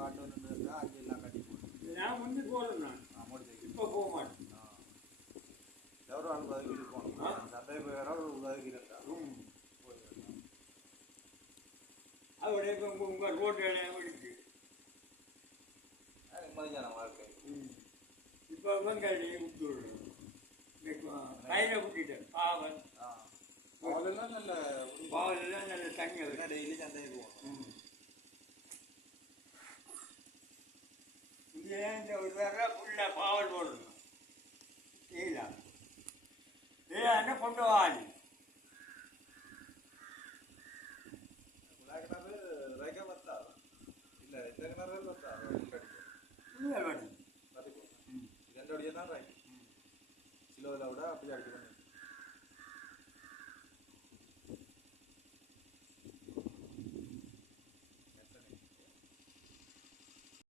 Auto நின்று அங்கே எல்லாம் கட்டி போட்டு நான் வந்து போகிறேன் நான் முடிச்சு இப்போ போக மாட்டேன். எவரோ ஆள் உதவி இருக்கணும் சந்தை பேரோ உதவி இருந்தா போயிருந்தோம் அவருடைய இப்போ உங்கள் ரோட்டு இடம் இருக்கு நிம்மதியான வாழ்க்கை இப்போ வெங்காயி விட்டு விடுறோம் கையில் விட்டுட்டேன் பாவல் பாவலெல்லாம் நல்ல பாவலெல்லாம் நல்ல தண்ணி டெய்லி சந்தைக்கு போகணும் இந்த ஒரு வேற ஃபுல்லாக பாவல் போடணும் சரிங்களா என்ன கொண்டு வாங்க ರೇಖೆ ಬರ್ತಾವ ಇಲ್ಲ ತೆಂಗಿನರಲ್ಲಿ ಬರ್ತಾವ வேணும் ಇದೆಲ್ಲ ಹೊಡಿಯೋದ ಕಿಲೋದ ಕೂಡ ಅಪ್ಪಿ ಅಡಿಕೆ